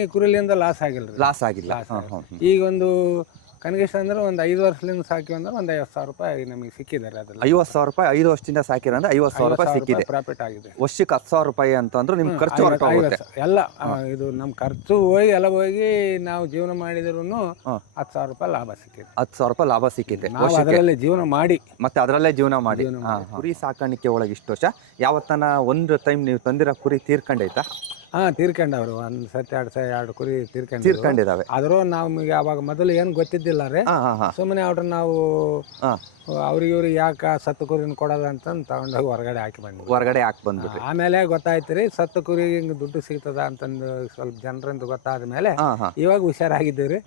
ಈ ಕುರಿಲಿಂದ loss ಆಗಿಲ್ರಿ. Loss ಆಗಿಲ್ಲ. ಈಗ ಒಂದು ಕನಿಷ್ಠ ಅಂದ್ರೆ ಒಂದು 5 ವರ್ಷದಿಂದ ಸಾಕಿ ಅಂದ್ರೆ ಒಂದು 50,000 ರೂಪಾಯಿ ನಮಗೆ ಸಿಕ್ಕಿದ್ದಾರೆ. ಅದ್ರಲ್ಲಿ 50,000 ರೂಪಾಯಿ 5 ವರ್ಷದಿಂದ ಸಾಕಿರ ಅಂದ್ರೆ 50,000 ರೂಪಾಯಿ ಸಿಕ್ಕಿದೆ. ಪ್ರಾಫಿಟ್ ಆಗಿದೆ. ವರ್ಷಕ್ಕೆ 10,000 ರೂಪಾಯಿ ಅಂತಂದ್ರೆ ನಿಮ್ ಖರ್ಚು ಹೊರಟೋಗುತ್ತೆ ಎಲ್ಲ. ಇದು ನಮ್ಮ ಖರ್ಚು ಹೋಗಿ ಎಲ್ಲ ಹೋಗಿ ನಾವು ಜೀವನ ಮಾಡಿದ್ರು 10,000 ರೂಪಾಯಿ ಲಾಭ ಸಿಕ್ಕಿದೆ. 10,000 ರೂಪಾಯಿ ಲಾಭ ಸಿಕ್ಕಿದೆ ಅದರಲ್ಲೇ ಜೀವನ ಮಾಡಿ ಮತ್ತೆ ಅದರಲ್ಲೇ ಜೀವನ ಮಾಡಿ. ಕುರಿ ಸಾಕಾಣಿಕೆ ಒಳಗೆ ಇಷ್ಟು ವರ್ಷ ಯಾವತ್ತನ ಒಂದು ಟೈಮ್ ನೀವು ತಂದಿರೋ ಕುರಿ ತೀರ್ಕೊಂಡೈತಾ? ತೀರ್ಕೊಂಡವ್ರು. ಒಂದು ಸತಿ 2 ಕುರಿ ತೀರ್ಕೊಂಡಿದ್ದಾವೆ. ಆದ್ರೂ ನಮಗೆ ಅವಾಗ ಮೊದಲು ಏನು ಗೊತ್ತಿದ್ದಿಲ್ಲ ರೀ. ಸುಮ್ಮನೆ ಅವ್ರ ನಾವು ಅವ್ರಿಗೆ ಇವ್ರಿಗೆ ಯಾಕೆ ಸತ್ತು ಕುರಿನ ಕೊಡೋದು ಅಂತಂದು ತಗೊಂಡೋಗಿ ಹೊರಗಡೆ ಹಾಕಿ ಬಂದ್ಬಿಟ್ರಿ. ಆಮೇಲೆ ಗೊತ್ತಾಯ್ತು ರೀ ಸತ್ತು ಕುರಿ ಹಿಂಗೆ ದುಡ್ಡು ಸಿಗ್ತದ ಅಂತಂದು ಸ್ವಲ್ಪ ಜನರಿಂದ ಗೊತ್ತಾದ ಮೇಲೆ ಇವಾಗ ಹುಷಾರಾಗಿದ್ದೀವಿ.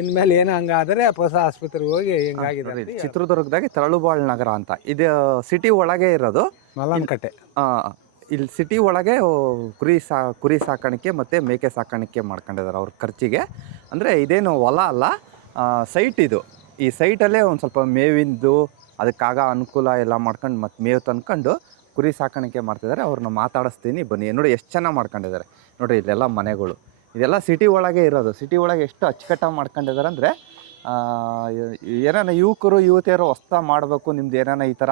ಇನ್ಮೇಲೆ ಏನೋ ಹಂಗಾದ್ರೆ ಹೊಸ ಆಸ್ಪತ್ರೆಗೆ ಹೋಗಿ ಹಿಂಗಾಗಿದೆ. ಚಿತ್ರದುರ್ಗದಾಗೆ ತರಳುಬಾಳ್ ನಗರ ಅಂತ ಇದು ಸಿಟಿ ಒಳಗೆ ಇರೋದು. ಮಲ್ಲನಕಟ್ಟೆ. ಇಲ್ಲಿ ಸಿಟಿ ಒಳಗೆ ಕುರಿ ಸಾಕಾಣಿಕೆ ಮತ್ತು ಮೇಕೆ ಸಾಕಾಣಿಕೆ ಮಾಡ್ಕೊಂಡಿದ್ದಾರೆ ಅವ್ರ ಖರ್ಚಿಗೆ. ಅಂದರೆ ಇದೇನು ಹೊಲ ಅಲ್ಲ, ಸೈಟ್ ಇದು. ಈ ಸೈಟಲ್ಲೇ ಒಂದು ಸ್ವಲ್ಪ ಮೇವಿಂದು ಅದಕ್ಕಾಗ ಅನುಕೂಲ ಎಲ್ಲ ಮಾಡ್ಕೊಂಡು ಮತ್ತು ಮೇವು ತಂದ್ಕೊಂಡು ಕುರಿ ಸಾಕಾಣಿಕೆ ಮಾಡ್ತಿದ್ದಾರೆ. ಅವ್ರನ್ನ ಮಾತಾಡಿಸ್ತೀನಿ ಬನ್ನಿ. ನೋಡಿ ಎಷ್ಟು ಚೆನ್ನಾಗಿ ಮಾಡ್ಕೊಂಡಿದ್ದಾರೆ. ನೋಡಿರಿ ಇದೆಲ್ಲ ಮನೆಗಳು, ಇದೆಲ್ಲ ಸಿಟಿ ಒಳಗೆ ಇರೋದು. ಸಿಟಿ ಒಳಗೆ ಎಷ್ಟು ಅಚ್ಚುಕಟ್ಟಾಗಿ ಮಾಡ್ಕೊಂಡಿದ್ದಾರೆ ಅಂದರೆ ಏನಾನ ಯುವಕರು ಯುವತಿಯರು ಹೊಸ್ತಾ ಮಾಡಬೇಕು, ನಿಮ್ದು ಏನಾನ ಈ ಥರ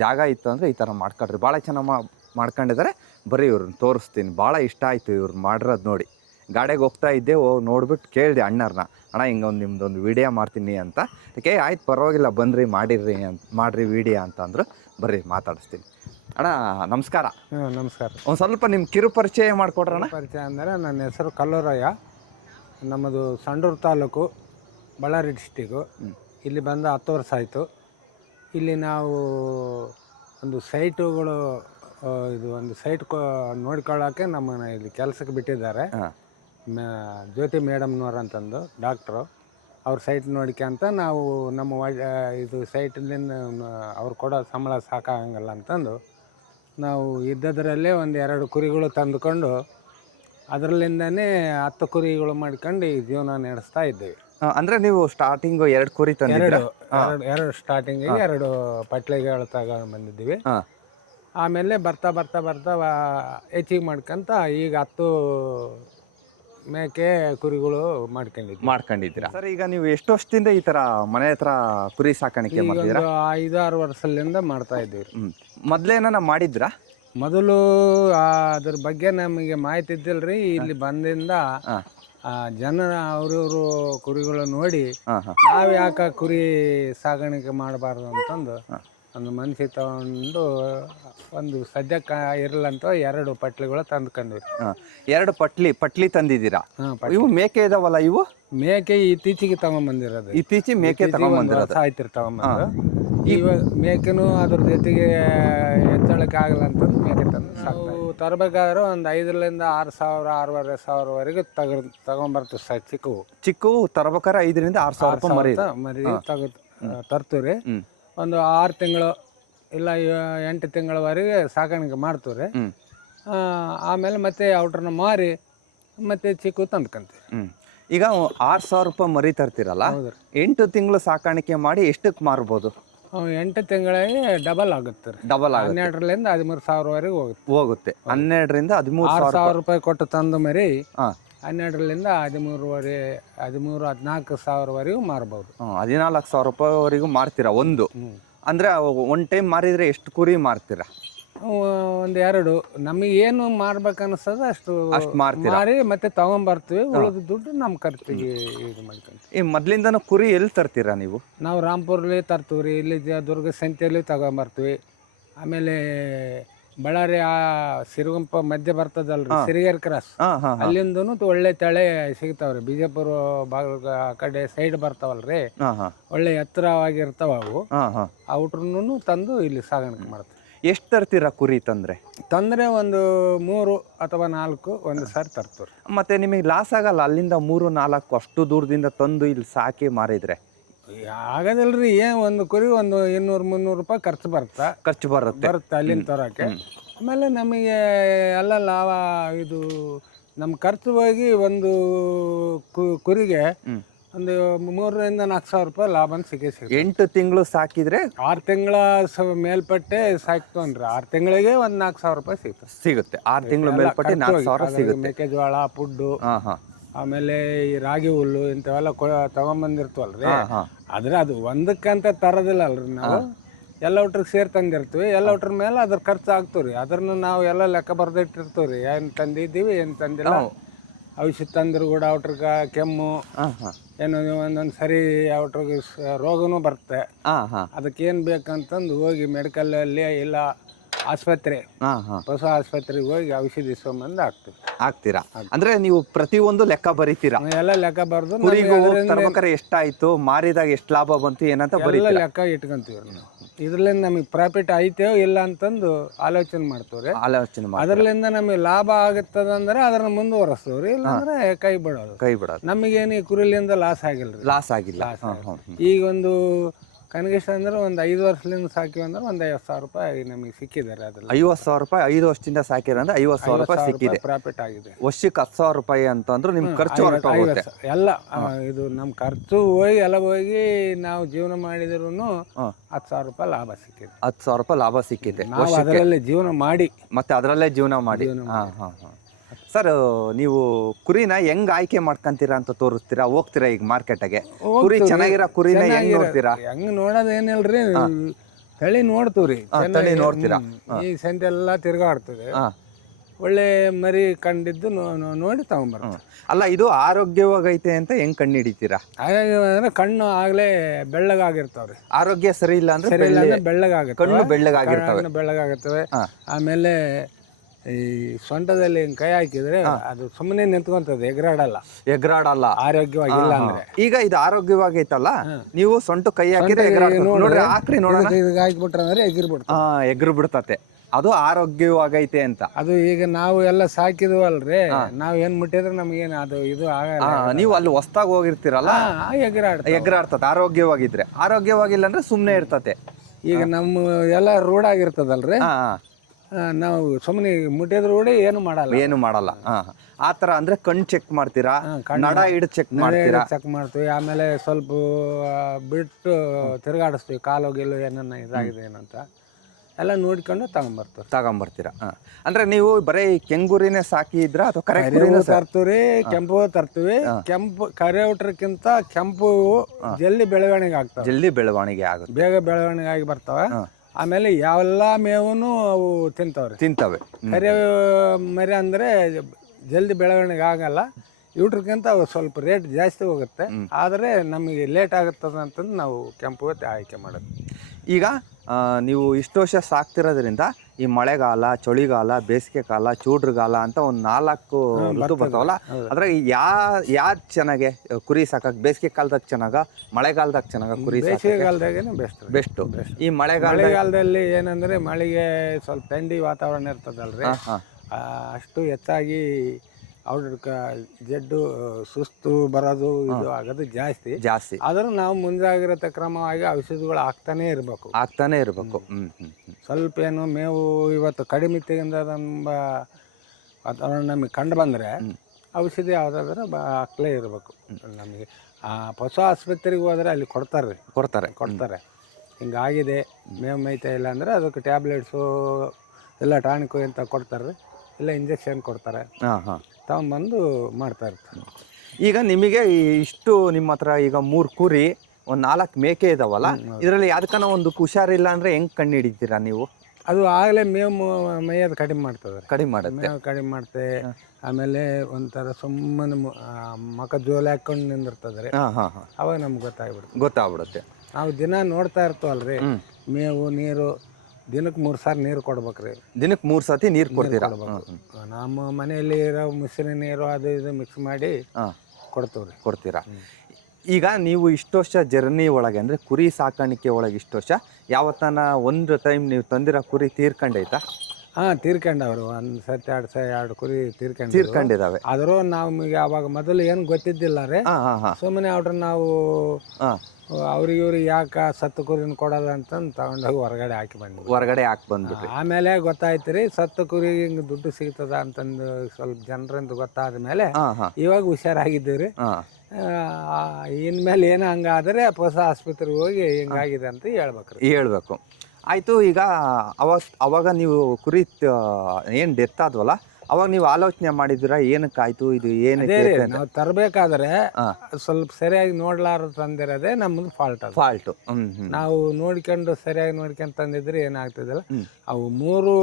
ಜಾಗ ಇತ್ತು ಅಂದರೆ ಈ ಥರ ಮಾಡ್ಕೊಳ್ರಿ. ಭಾಳ ಚೆನ್ನಾಗಿ ಮಾಡ್ಕೊಂಡಿದ್ದಾರೆ. ಬರೀ ಇವ್ರನ್ನ ತೋರಿಸ್ತೀನಿ. ಭಾಳ ಇಷ್ಟ ಆಯಿತು ಇವ್ರು ಮಾಡಿರೋದು ನೋಡಿ. ಗಾಡಿಗೆ ಹೋಗ್ತಾ ಇದ್ದೆ, ನೋಡ್ಬಿಟ್ಟು ಕೇಳಿದೆ ಅಣ್ಣರನ್ನ, ಅಣ್ಣ ಹಿಂಗೊಂದು ನಿಮ್ದೊಂದು ವಿಡಿಯೋ ಮಾಡ್ತೀನಿ ಅಂತ. ಅದಕ್ಕೆ ಆಯ್ತು ಪರವಾಗಿಲ್ಲ ಬನ್ನಿರಿ ಮಾಡಿರಿ ವಿಡಿಯೋ ಅಂತ ಅಂದರು. ಬರ್ರಿ ಮಾತಾಡಿಸ್ತೀನಿ. ಅಣ್ಣ ನಮಸ್ಕಾರ. ನಮಸ್ಕಾರ. ಒಂದು ಸ್ವಲ್ಪ ನಿಮ್ಮ ಕಿರು ಪರಿಚಯ ಮಾಡಿಕೊಡ್ರಣ್ಣ. ಪರಿಚಯ ಅಂದರೆ ನನ್ನ ಹೆಸರು ಕಲ್ಲೂರಯ್ಯ. ನಮ್ಮದು ಸಂಡೂರು ತಾಲೂಕು, ಬಳ್ಳಾರಿ ಡಿಸ್ಟಿಕ್ಕು. ಇಲ್ಲಿ ಬಂದ 10 ವರ್ಷ ಆಯಿತು. ಇಲ್ಲಿ ನಾವು ಒಂದು ಸೈಟುಗಳು ಇದು ಒಂದು ಸೈಟ್ ನೋಡ್ಕೊಳ್ಳೋಕ್ಕೆ ನಮ್ಮನ್ನು ಇಲ್ಲಿ ಕೆಲಸಕ್ಕೆ ಬಿಟ್ಟಿದ್ದಾರೆ. ಜ್ಯೋತಿ ಮೇಡಮ್ನವ್ರು ಅಂತಂದು ಡಾಕ್ಟ್ರು. ಅವ್ರ ಸೈಟ್ ನೋಡ್ಕೊಂತ ನಾವು ನಮ್ಮ ಇದು ಸೈಟಲ್ಲಿಂದ ಅವ್ರು ಕೊಡೋ ಸಂಬಳ ಸಾಕಾಗಂಗಿಲ್ಲ ಅಂತಂದು ನಾವು ಇದ್ದದರಲ್ಲೇ ಒಂದು 2 ಕುರಿಗಳು ತಂದುಕೊಂಡು ಅದರಲ್ಲಿಂದನೇ 10 ಕುರಿಗಳು ಮಾಡ್ಕೊಂಡು ಈ ಜೀವನ ನಡೆಸ್ತಾ ಇದ್ದೇವೆ. ಅಂದರೆ ನೀವು ಸ್ಟಾರ್ಟಿಂಗು 2 ಕುರಿ ತಂದಿದ್ದೀರಾ? ಎರಡು ಸ್ಟಾರ್ಟಿಂಗಿಗೆ 2 ಪಟ್ಲಿಗಳು ತಗೊಂಡು ಬಂದಿದ್ದೀವಿ. ಆಮೇಲೆ ಬರ್ತಾ ಹೆಚ್ಚಿಗೆ ಮಾಡ್ಕೊಂತ ಈಗ 10 ಮೇಕೆ ಕುರಿಗಳು ಮಾಡ್ಕೊಂಡಿದ್ದೀರಾ ಸರ್? ಈಗ ನೀವು ಎಷ್ಟು ವರ್ಷದಿಂದ ಈ ಥರ ಮನೆ ಹತ್ರ ಕುರಿ ಸಾಕಾಣಿಕೆ ಮಾಡಿದ್ದೀರಾ? 5-6 ವರ್ಷದಿಂದ ಮಾಡ್ತಾ ಇದ್ದೀವಿ. ಮೊದಲೇನ ಮಾಡಿದ್ರಾ? ಮೊದಲು ಅದ್ರ ಬಗ್ಗೆ ನಮಗೆ ಮಾಹಿತಿ ಇದ್ದಿಲ್ರಿ. ಇಲ್ಲಿ ಬಂದಿಂದ ಜನ ಅವ್ರವ್ರು ಕುರಿಗಳು ನೋಡಿ ನಾವು ಯಾಕೆ ಕುರಿ ಸಾಗಾಣಿಕೆ ಮಾಡಬಾರ್ದು ಅಂತಂದು ಒಂದು ಮನಸ್ಸಿಗೆ ತಗೊಂಡು ಒಂದು ಸದ್ಯಕ್ಕೆ ಇರಲಂತ 2 ಪಟ್ಲಿಗಳು ತಂದ್ಕೊಂಡ್ವಿ. 2 ಪಟ್ಲಿ ತಂದಿದ್ದೀರಾ? ಇವು ಮೇಕೆ ಇದಾವಲ್ಲ, ಇವು ಮೇಕೆ ಇತ್ತೀಚೆಗೆ ತಗೊಂಡ್ಬಂದಿರೋದು. ಇತ್ತೀಚೆಗೆ ಮೇಕೆ ತಗೊಂಡ್ಬಂದಿರೋದು ಆಯ್ತಿರ್ ತಗೊಂಡ್ಬಂದು. ಇವಾಗ ಮೇಕೆನೂ ಅದ್ರ ಜೊತೆಗೆ ಎತ್ತಳಕ್ಕೆ ಆಗಲ್ಲ ಅಂತಂದು ಮೇಕೆ ತಂದು ತರಬೇಕಾದ್ರೆ ಒಂದು 5,000 6,000 6,500ವರೆಗೆ ತಗೊಂಬರ್ತೀವಿ ಸರ್. ಚಿಕ್ಕವು ತರಬೇಕಾದ್ರೆ 5,000 to 6,000 ಮರಿ ತರ್ತೀವಿ. ಒಂದು 6 ತಿಂಗಳು ಇಲ್ಲ 8 ತಿಂಗಳವರೆಗೆ ಸಾಕಾಣಿಕೆ ಮಾಡ್ತೀವಿ. ಆಮೇಲೆ ಮತ್ತೆ ಔಟ್ರನ್ನ ಮಾರಿ ಮತ್ತೆ ಚಿಕ್ಕ ತಂದ್ಕೊಂತೀವಿ. ಈಗ 6,000 ರೂಪಾಯಿ ಮರಿ ತರ್ತೀರಲ್ಲ, 8 ತಿಂಗಳು ಸಾಕಾಣಿಕೆ ಮಾಡಿ ಎಷ್ಟಕ್ಕೆ ಮಾರ್ಬೋದು? 8 ತಿಂಗಳಿಗೆ ಡಬಲ್ ಆಗುತ್ತೆ. 12,000 to 13,000ವರೆಗೆ ಹೋಗುತ್ತೆ. 12,000 to 13,000 ರೂಪಾಯಿ ಕೊಟ್ಟು ತಂದು ಮರಿ 12,000 to 14,000ವರೆಗೂ ಮಾರ್ಬೋದು. 14,000 ರೂಪಾಯಿವರೆಗೂ ಮಾರ್ತೀರಾ ಒಂದು? ಅಂದ್ರೆ ಒಂದು ಟೈಮ್ ಮಾರಿದ್ರೆ ಎಷ್ಟು ಕುರಿ ಮಾರ್ತೀರಾ? ಒಂದು 2 ನಮಗೆ ಏನು ಮಾರ್ಬೇಕು ಅನಿಸ್ತದ ಅಷ್ಟು ಮಾರಿ ಮತ್ತೆ ತಗೊಂಬರ್ತೀವಿ. ಉಳಿದ ದುಡ್ಡು ನಮ್ಮ ಖರ್ಚಿಗೆ ಇದು ಮಾಡ್ಕೊಂತೀವಿ. ಈ ಮೊದ್ಲಿಂದನೂ ಕುರಿ ಎಲ್ಲಿ ತರ್ತೀರಾ ನೀವು? ನಾವು ರಾಂಪುರಲ್ಲಿ ತರ್ತೀವಿ ರೀ. ಇಲ್ಲಿ ದುರ್ಗ ಸಂತೆಯಲ್ಲಿ ತಗೊಂಬರ್ತೀವಿ. ಆಮೇಲೆ ಬಳ್ಳಾರಿ ಸಿರುಗುಂಪ ಮಧ್ಯೆ ಬರ್ತದಲ್ರಿ, ಸಿರಿಗೆರೆ ಕ್ರಾಸ್, ಅಲ್ಲಿಂದನೂ ಒಳ್ಳೆ ತಳೆ ಸಿಗ್ತಾವ್ರಿ. ಬಿಜಾಪುರ ಭಾಗ ಆ ಕಡೆ ಸೈಡ್ ಬರ್ತಾವಲ್ರಿ, ಒಳ್ಳೆ ಎತ್ತರವಾಗಿರ್ತಾವ ಅವು. ಔಟ್ರನ್ನು ತಂದು ಇಲ್ಲಿ ಸಾಗಾಣಿಕೆ ಮಾಡ್ತೀವಿ. ಎಷ್ಟು ತರ್ತೀರಾ ಕುರಿ ತಂದ್ರೆ? ಒಂದು 3 ಅಥವಾ 4 ಒಂದು ಸಾರಿ ತರ್ತೀವಿ. ಮತ್ತೆ ನಿಮಗೆ ಲಾಸ್ ಆಗಲ್ಲ ಅಲ್ಲಿಂದ 3-4 ಅಷ್ಟು ದೂರದಿಂದ ತಂದು ಇಲ್ಲಿ ಸಾಕಿ ಮಾರಿದ್ರೆ? ಆಗದಿಲ್ರಿ. ಒಂದು ಕುರಿ ಒಂದು 200-300 ರೂಪಾಯಿ ಖರ್ಚು ಬರುತ್ತೆ ಅಲ್ಲಿಂದ ತರೋಕೆ. ಆಮೇಲೆ ನಮಗೆ ಎಲ್ಲ ಲಾಭ. ಇದು ನಮ್ಮ ಖರ್ಚು ಹೋಗಿ ಒಂದು ಕುರಿಗೆ ಒಂದು 3,000-4,000 ರೂಪಾಯಿ ಲಾಭ ಸಿಗುತ್ತೆ. 8 ತಿಂಗಳು ಸಾಕಿದ್ರೆ 6 ತಿಂಗಳ ಮೇಲ್ಪಟ್ಟೆ ಸಾಕ್ತವನ್ರಿ 6 ತಿಂಗಳಿಗೆ ಒಂದು 4,000 ರೂಪಾಯಿ ಸಿಗುತ್ತೆ. 6 ತಿಂಗಳು ಮೇಲ್ಪಟ್ಟೆ 4,000 ಸಿಗುತ್ತೆ. ಮೆಕ್ಕೆಜೋಳ, ಪುಡ್ಡು, ಆಮೇಲೆ ಈ ರಾಗಿ ಹುಲ್ಲು ಇಂಥವೆಲ್ಲ ತಗೊಂಬಂದಿರ್ತೀವಲ್ರಿ. ಆದ್ರೆ ಅದು ಒಂದಕ್ಕಂತ ತರೋದಿಲ್ಲ ಅಲ್ರಿ, ನಾವು ಎಲ್ಲ ಒಟ್ರಿಗೆ ಸೇರಿ ತಂದಿರ್ತೀವಿ. ಎಲ್ಲ ಒಟ್ರ ಮೇಲೆ ಅದ್ರ ಖರ್ಚು ಆಗ್ತೀವ್ರಿ. ಅದ್ರನ್ನ ನಾವು ಎಲ್ಲ ಲೆಕ್ಕ ಬರ್ದಿಟ್ಟಿರ್ತೀವ್ರಿ, ಏನು ತಂದಿದ್ದೀವಿ ಏನು ತಂದಿಲ್ಲ. ಔಷಧ ತಂದ್ರು ಕೂಡ ಅವ್ರಿಗೆ ಕೆಮ್ಮು ಏನೋ ಒಂದೊಂದು ಸರಿ ಅವ್ರಿಗೆ ರೋಗನೂ ಬರುತ್ತೆ. ಅದಕ್ಕೇನು ಬೇಕಂತಂದು ಹೋಗಿ ಮೆಡಿಕಲಲ್ಲಿ ಇಲ್ಲ ಆಸ್ಪತ್ರೆ, ಪಶು ಆಸ್ಪತ್ರೆಗೆ ಹೋಗಿ ಔಷಧಿ ಇಸ್ಕೊಂಬಂದು ಹಾಕ್ತೀರಾ. ಅಂದ್ರೆ ನೀವು ಪ್ರತಿಯೊಂದು ಲೆಕ್ಕ ಬರೀತೀರಾ? ಎಲ್ಲ ಲೆಕ್ಕ ಬರ್ದು ತರ್ಬೇಕಾದ್ರೆ ಎಷ್ಟಾಯ್ತು, ಮಾರಿದಾಗ ಎಷ್ಟು ಲಾಭ ಬಂತು ಏನಂತ ಎಲ್ಲ ಲೆಕ್ಕ ಇಟ್ಕೊಂತೀವಿ ನಾವು. ಇದ್ರಲ್ಲಿಂದ ನಮಗೆ ಪ್ರಾಫಿಟ್ ಐತೋ ಇಲ್ಲ ಅಂತಂದು ಆಲೋಚನೆ ಮಾಡ್ತೀವ್ರಿ. ಅದರಲ್ಲಿಂದ ನಮಗೆ ಲಾಭ ಆಗುತ್ತದಂದ್ರೆ ಅದನ್ನ ಮುಂದುವರಿಸ್ತೀವ್ರಿ, ಇಲ್ಲಾಂದ್ರೆ ಕೈ ಬಿಡೋದು. ನಮಗೇನು ಈ ಕುರಿಲಿಂದ ಲಾಸ್ ಆಗಿಲ್ಲ. ಈಗ ಒಂದು ಕನಿಷ್ಠ ಅಂದ್ರೆ ಒಂದು 5 ವರ್ಷದಿಂದ ಸಾಕಿವಿ ಅಂದ್ರೆ ಒಂದು 50,000 ರೂಪಾಯಿ ನಮಗೆ ಸಿಕ್ಕಿದ್ದಾರೆ. ಅದ್ರಲ್ಲಿ 50,000 ರೂಪಾಯಿ 5 ವರ್ಷದಿಂದ ಸಾಕಿರಂದ್ರೆ 50,000 ರೂಪಾಯಿ ಸಿಕ್ಕಿದೆ. ಪ್ರಾಫಿಟ್ ಆಗಿದೆ. ವರ್ಷಕ್ಕೆ 10,000 ರೂಪಾಯಿ ಅಂತಂದ್ರೆ ನಿಮ್ ಖರ್ಚು ಹೊರಟೋಗುತ್ತೆ ಎಲ್ಲ. ಇದು ನಮ್ಮ ಖರ್ಚು ಹೋಗಿ ಎಲ್ಲ ಹೋಗಿ ನಾವು ಜೀವನ ಮಾಡಿದ್ರು 10,000 ರೂಪಾಯಿ ಲಾಭ ಸಿಕ್ಕಿದೆ. 10,000 ರೂಪಾಯಿ ಲಾಭ ಸಿಕ್ಕಿದೆ. ನಾವು ಅದರಲ್ಲೇ ಜೀವನ ಮಾಡಿ ಮತ್ತೆ ಅದರಲ್ಲೇ ಜೀವನ ಮಾಡಿ. ಸರ್, ನೀವು ಕುರಿನ ಹೆಂಗ್ ಆಯ್ಕೆ ಮಾಡ್ಕೊಂತೀರಾ ಅಂತ ತೋರಿಸ್ತೀರಾ? ಹೋಗ್ತೀರಾ ಈಗ ಮಾರ್ಕೆಟ್ಗೆ? ಕುರಿ ಚೆನ್ನಾಗಿರೋ ಕುರಿನ ಹೆಂಗ್ ನೋಡ್ತೀರಾ? ಹೆಂಗ್ ನೋಡೋದು ಏನಿಲ್ರಿ, ತಳಿ ನೋಡ್ತೀವ್ರಿ. ತಳಿ ನೋಡ್ತೀರಾ? ಈ ಸಂತೆ ಎಲ್ಲ ತಿರ್ಗಾಡ್ತದೆ, ಒಳ್ಳೆ ಮರಿ ಕಂಡಿದ್ದು ನೋಡಿ ತಗೊಂಡ್ಬರ್ತೀವಿ. ಅಲ್ಲ, ಇದು ಆರೋಗ್ಯವಾಗೈತೆ ಅಂತ ಹೆಂಗ್ ಕಣ್ಣು ಹಿಡಿತೀರಾ? ಅಂದ್ರೆ ಕಣ್ಣು ಆಗ್ಲೇ ಬೆಳ್ಳಗಾಗಿರ್ತಾವ್ರಿ. ಆರೋಗ್ಯ ಸರಿ ಇಲ್ಲ ಅಂದ್ರೆ ಬೆಳ್ಳಗಾಗುತ್ತೆ, ಕಣ್ಣು ಬೆಳ್ಳಗಾಗುತ್ತವೆ. ಆಮೇಲೆ ಈ ಸೊಂಟದಲ್ಲಿ ಕೈ ಹಾಕಿದ್ರೆ ಅದು ಸುಮ್ಮನೆ ನಿಂತ್ಕೊಂತದೆ, ಎಗರಾಡಲ್ಲ ಆರೋಗ್ಯವಾಗಿಲ್ಲ ಅಂದ್ರೆ. ಈಗ ಇದು ಆರೋಗ್ಯವಾಗೈತಲ್ಲ, ನೀವು ಸೊಂಟ ಕೈ ಹಾಕಿದ್ರೆ ಹಾಕ್ರಿ ನೋಡೋಣ. ಹಾಕಿಬಿಟ್ರೆ ಅಂದ್ರೆ ಎಗ್ರು ಬಿಡ್ತತೆ. ಅದು ಆರೋಗ್ಯವಾಗೈತೆ ಅಂತ. ಅದು ಈಗ ನಾವು ಎಲ್ಲ ಸಾಕಿದ್ವಲ್ರಿ, ನಾವ್ ಏನ್ ಮುಟ್ಟಿದ್ರೆ ನಮ್ಗೇನು ಅದು ಇದು ಆಗಲ್ಲ. ನೀವು ಅಲ್ಲಿ ಹೊಸ್ದಾಗ್ ಹೋಗಿರ್ತೀರಲ್ಲ, ಎಗರಾಡ್ತದೆ. ಆರೋಗ್ಯವಾಗಿದ್ರೆ. ಆರೋಗ್ಯವಾಗಿಲ್ಲ ಅಂದ್ರೆ ಸುಮ್ನೆ ಇರ್ತತೆ. ಈಗ ನಮ್ಮ ಎಲ್ಲ ರೂಢ ಆಗಿರ್ತದಲ್ರಿ, ನಾವು ಸುಮ್ಮನೆ ಮುಟ್ಟಿದ್ರು ಕೂಡ ಏನು ಮಾಡಲ್ಲ. ಆ ತರ ಅಂದ್ರೆ ಕಣ್ ಚೆಕ್ ಮಾಡ್ತೀರಾ, ನಡ ಹಿಡಿದು ಚೆಕ್ ಮಾಡ್ತೀವಿ. ಆಮೇಲೆ ಸ್ವಲ್ಪ ಬಿಟ್ಟು ತಿರುಗಾಡಿಸ್ತೀವಿ, ಕಾಲು ಗೆಲ್ಲು ಏನನ್ನ ಇದಾಗಿದೆ ಏನಂತ ಎಲ್ಲ ನೋಡ್ಕೊಂಡು ತಗೊಂಬರ್ತೀರಾ. ಅಂದ್ರೆ ನೀವು ಬರೀ ಕೆಂಗುರಿನೇ ಸಾಕಿದ್ರ ಅಥವಾ ಕರೆ ತರ್ತೀವಿ? ಕೆಂಪು ತರ್ತೀವಿ. ಕೆಂಪು ಕರೆ ಊಟಕ್ಕಿಂತ ಕೆಂಪು ಜಲ್ದಿ ಬೆಳವಣಿಗೆ ಆಗುತ್ತೆ, ಬೇಗ ಬೆಳವಣಿಗೆ ಆಗಿ ಬರ್ತಾವೆ. ಆಮೇಲೆ ಯಾವೆಲ್ಲ ಮೇವನ್ನು ಅವು ತಿಂತವೆ. ಕರೆ ಮರಿ ಅಂದ್ರೆ ಜಲ್ದಿ ಬೆಳವಣಿಗೆ ಆಗಲ್ಲ. ಇವ್ರಕ್ಕಿಂತ ಅವು ಸ್ವಲ್ಪ ರೇಟ್ ಜಾಸ್ತಿ ಹೋಗುತ್ತೆ, ಆದರೆ ನಮಗೆ ಲೇಟ್ ಆಗುತ್ತದೆ ಅಂತಂದು ನಾವು ಕೆಂಪು ಆಯ್ಕೆ ಮಾಡೋದು. ಈಗ ನೀವು ಇಷ್ಟು ವರ್ಷ ಸಾಕ್ತಿರೋದ್ರಿಂದ ಈ ಮಳೆಗಾಲ, ಚಳಿಗಾಲ, ಬೇಸಿಗೆ ಕಾಲ, ಚೂಡ್ರಗಾಲ ಅಂತ ಒಂದು 4 ಋತು ಬರ್ತಾವಲ್ಲ, ಅದ್ರಾಗ ಯಾವ್ದು ಚೆನ್ನಾಗೆ ಕುರಿ ಸಾಕಕ್ಕೆ? ಬೇಸಿಗೆ ಕಾಲದಾಗ ಚೆನ್ನಾಗ, ಮಳೆಗಾಲದಾಗ ಚೆನ್ನಾಗ ಕುರಿ? ಬೇಸಿಗೆಗಾಲದಾಗೇ ಬೆಸ್ಟ್. ಈ ಮಳೆಗಾಲದಲ್ಲಿ ಏನಂದ್ರೆ ಮಳೆಗೆ ಸ್ವಲ್ಪ ಥಂಡಿ ವಾತಾವರಣ ಇರ್ತದಲ್ರಿ, ಅಷ್ಟು ಹೆಚ್ಚಾಗಿ ಅವ್ರ ಜಡ್ಡು ಸುಸ್ತು ಬರೋದು ಇದು ಆಗೋದು ಜಾಸ್ತಿ. ಆದ್ರೂ ನಾವು ಮುಂಜಾಗ್ರತೆ ಕ್ರಮವಾಗಿ ಔಷಧಿಗಳು ಹಾಕ್ತಾನೆ ಇರಬೇಕು. ಸ್ವಲ್ಪ ಏನು ಮೇವು ಇವತ್ತು ಕಡಿಮೆ ತೆಗೆದ ವಾತಾವರಣ ನಮಗೆ ಕಂಡು ಬಂದರೆ ಔಷಧಿ ಯಾವುದಾದ್ರೆ ಹಾಕ್ಲೇ ಇರಬೇಕು. ನಮಗೆ ಪಶು ಆಸ್ಪತ್ರೆಗೆ ಹೋದರೆ ಅಲ್ಲಿ ಕೊಡ್ತಾರೆ. ಹಿಂಗಾಗಿದೆ, ಮೇವು ಮೇಯ್ತಾ ಇಲ್ಲ ಅಂದರೆ ಅದಕ್ಕೆ ಟ್ಯಾಬ್ಲೆಟ್ಸು ಎಲ್ಲ ಟಾನಿಕು ಅಂತ ಕೊಡ್ತಾರೆ, ಇಲ್ಲ ಇಂಜೆಕ್ಷನ್ ಕೊಡ್ತಾರೆ, ತಗೊಂಬಂದು ಮಾಡ್ತಾ ಇರ್ತಾರೆ. ಈಗ ನಿಮಗೆ ಇಷ್ಟು ನಿಮ್ಮ ಹತ್ರ ಈಗ 3 ಕುರಿ, ಒಂದು 4 ಮೇಕೆ ಇದಾವಲ್ಲ, ಇದರಲ್ಲಿ ಯಾವ್ದಕ್ಕನ ಒಂದು ಹುಷಾರಿಲ್ಲ ಅಂದ್ರೆ ಹೆಂಗ್ ಕಣ್ಣು ಹಿಡಿತೀರಾ ನೀವು? ಅದು ಆಗಲೇ ಮೇವು ಮೇಯೋದು ಕಡಿಮೆ ಮಾಡುತ್ತೆ. ಮಾಡುತ್ತೆ. ಆಮೇಲೆ ಒಂಥರ ಸುಮ್ಮನೆ ಮಕ ಜೋಲಿ ಹಾಕೊಂಡು ನಿಂದಿರ್ತದ್ರಿ, ಅವಾಗ ನಮ್ಗೆ ಗೊತ್ತಾಗ್ಬಿಡುತ್ತೆ. ನಾವು ದಿನ ನೋಡ್ತಾ ಇರ್ತವಲ್ರಿ, ಮೇವು ನೀರು ದಿನಕ್ಕೆ 3 ಸಾರಿ ನೀರು ಕೊಡ್ಬೇಕ್ರಿ. ದಿನಕ್ಕೆ 3 ಸತಿ ನೀರು ಕೊಡ್ತೀರಾ? ನಮ್ಮ ಮನೆಯಲ್ಲಿ ಇರೋ ಮಿಶ್ರ ನೀರು ಅದು ಇದು ಮಿಕ್ಸ್ ಮಾಡಿ ಕೊಡ್ತೀರಾ? ಈಗ ನೀವು ಇಷ್ಟು ವರ್ಷ ಜರ್ನಿ ಒಳಗೆ ಅಂದರೆ ಕುರಿ ಸಾಕಾಣಿಕೆ ಒಳಗೆ ಇಷ್ಟು ವರ್ಷ ಯಾವತ್ತನ ಒಂದು ಟೈಮ್ ನೀವು ತಂದಿರೋ ಕುರಿ ತೀರ್ಕೊಂಡೈತಾ? ತೀರ್ಕೊಂಡವ್ರು ಒಂದು ಸತಿ ಎರಡು ಕುರಿ ತೀರ್ಕೊಂಡು ತೀರ್ಕೊಂಡಿದ್ದಾವೆ. ಆದರೂ ನಮಗೆ ಅವಾಗ ಮೊದಲು ಏನು ಗೊತ್ತಿದ್ದಿಲ್ಲ ರೀ. ಹಾಂ ಹಾಂ ಹಾಂ ಸುಮ್ಮನೆ ಅವ್ರ ನಾವು ಹಾಂ ಅವ್ರಿಗೆ ಇವ್ರಿಗೆ ಯಾಕೆ ಸತ್ತು ಕುರಿನ ಕೊಡೋದು ಅಂತಂದು ತಗೊಂಡೋಗಿ ಹೊರಗಡೆ ಹಾಕಿ ಬಂದ್ವಿ. ಹೊರಗಡೆ ಹಾಕಿ ಬಂದ್ಬಿಟ್ರಿ. ಆಮೇಲೆ ಗೊತ್ತಾಯ್ತು ರೀ ಸತ್ತು ಕುರಿ ಹಿಂಗೆ ದುಡ್ಡು ಸಿಗ್ತದ ಅಂತಂದು ಸ್ವಲ್ಪ ಜನರಿಂದ ಗೊತ್ತಾದ ಮೇಲೆ ಹಾಂ ಹಾಂ ಇವಾಗ ಹುಷಾರಾಗಿದ್ದೀವಿ ರೀ. ಹಾಂ ಇನ್ಮೇಲೆ ಏನೋ ಹಂಗಾದರೆ ಹೊಸ ಆಸ್ಪತ್ರೆಗೆ ಹೋಗಿ ಹಿಂಗಾಗಿದೆ ಅಂತ ಹೇಳ್ಬೇಕ್ರಿ. ಹೇಳ್ಬೇಕು. ಆಯಿತು, ಈಗ ಅವಾಗ ನೀವು ಕುರಿ ಏನು ಡೆತ್ ಆದ್ವಲ್ಲ, ಅವಾಗ ನೀವು ಆಲೋಚನೆ ಮಾಡಿದ್ದೀರಾ ಏನಕ್ಕಾಯ್ತು ಇದು ಏನಕ್ಕೆ? ನಾವು ತರಬೇಕಾದ್ರೆ ಹಾಂ ಸ್ವಲ್ಪ ಸರಿಯಾಗಿ ನೋಡ್ಲಾರ ತಂದಿರೋದೇ ನಮ್ಮದು ಫಾಲ್ಟ್ ಅದು. ಫಾಲ್ಟು. ನಾವು ನೋಡ್ಕೊಂಡು ಸರಿಯಾಗಿ ನೋಡ್ಕೊಂಡು ತಂದಿದ್ರೆ ಏನಾಗ್ತದಲ್ಲ, ಹ್ಮ್. ಅವು 3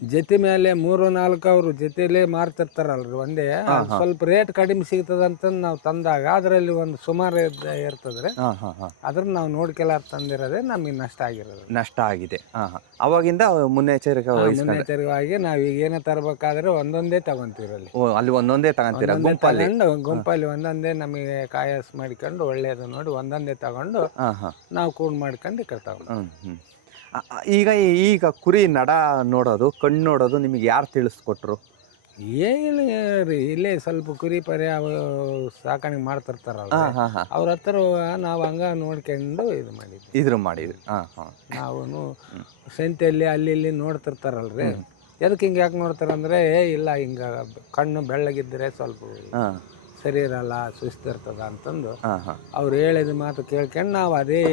ಜೊತೆ ಮೇಲೆ 3-4 ಅವರು ಜೊತೆಲೇ ಮಾರ್ತಿರ್ತಾರಲ್ರಿ ಒಂದೇ. ಸ್ವಲ್ಪ ರೇಟ್ ಕಡಿಮೆ ಸಿಗ್ತದ ಅಂತಂದು ನಾವು ತಂದಾಗ ಅದರಲ್ಲಿ ಒಂದು ಸುಮಾರು ಇರ್ತದ್ರಿ. ಹಾಂ ಹಾಂ ಹಾಂ ಅದ್ರ ನಾವು ನೋಡ್ಕೆಲ್ಲಾರ ತಂದಿರೋದೇ ನಮಗೆ ನಷ್ಟ ಆಗಿರೋದು. ನಷ್ಟ ಆಗಿದೆ. ಹಾಂ ಹಾಂ ಅವಾಗಿಂದ ಮುನ್ನೆಚ್ಚರಿಕೆ ವಹಿಸ್ಕೊಂಡು ಮುನ್ನೆಚ್ಚರಿಕೆಯಾಗಿ ನಾವು ಈಗ ಏನೇ ತರಬೇಕಾದ್ರೆ ಒಂದೊಂದೇ ತಗೊಂತೀವಿ ಅಲ್ಲಿ. ಅಲ್ಲಿ ಒಂದೊಂದೇ ತಗೊಂತೀರಾ ಗುಂಪಲ್ಲಿ? ಗುಂಪಲ್ಲಿ ಒಂದೊಂದೇ ನಮಗೆ ಕಾಯಸ್ ಮಾಡ್ಕೊಂಡು ಒಳ್ಳೇದು ನೋಡಿ ಒಂದೊಂದೇ ತಗೊಂಡು ಹಾಂ ಹಾಂ ನಾವು ಕೂಡ್ ಮಾಡ್ಕೊಂಡು ಈ ಕಡೆ ತಗೊಂಡು. ಈಗ ಕುರಿ ನಡ ನೋಡೋದು, ಕಣ್ಣು ನೋಡೋದು ನಿಮಗೆ ಯಾರು ತಿಳಿಸ್ಕೊಟ್ರು? ಏನು ರೀ, ಇಲ್ಲೇ ಸ್ವಲ್ಪ ಕುರಿ ಪರಿ ಅವು ಸಾಕಾಣಿಕೆ ಮಾಡ್ತಿರ್ತಾರಲ್ಲ, ಹಾಂ ಹಾಂ ಹಾಂ ಅವ್ರ ಹತ್ರ ನಾವು ಹಂಗ ನೋಡ್ಕೊಂಡು ಇದು ಮಾಡಿದ್ವಿ. ಮಾಡಿದ್ರಿ. ಹಾಂ ಹಾಂ ನಾವು ಸಂತೆಯಲ್ಲಿ ಅಲ್ಲಿ ಇಲ್ಲಿ ನೋಡ್ತಿರ್ತಾರಲ್ರಿ. ಎದಕ್ಕೆ ಹಿಂಗೆ ಯಾಕೆ ನೋಡ್ತಾರಂದ್ರೆ, ಇಲ್ಲ ಹಿಂಗೆ ಕಣ್ಣು ಬೆಳ್ಳಗಿದ್ರೆ ಸ್ವಲ್ಪ ಹಾಂ ಸರಿ ಇರಲ್ಲ, ಸುಸ್ತಿರ್ತದ ಅಂತಂದು ಹಾಂ ಹಾಂ ಅವ್ರು ಹೇಳಿದ ಮಾತು ಕೇಳ್ಕೊಂಡು ನಾವು ಅದೇ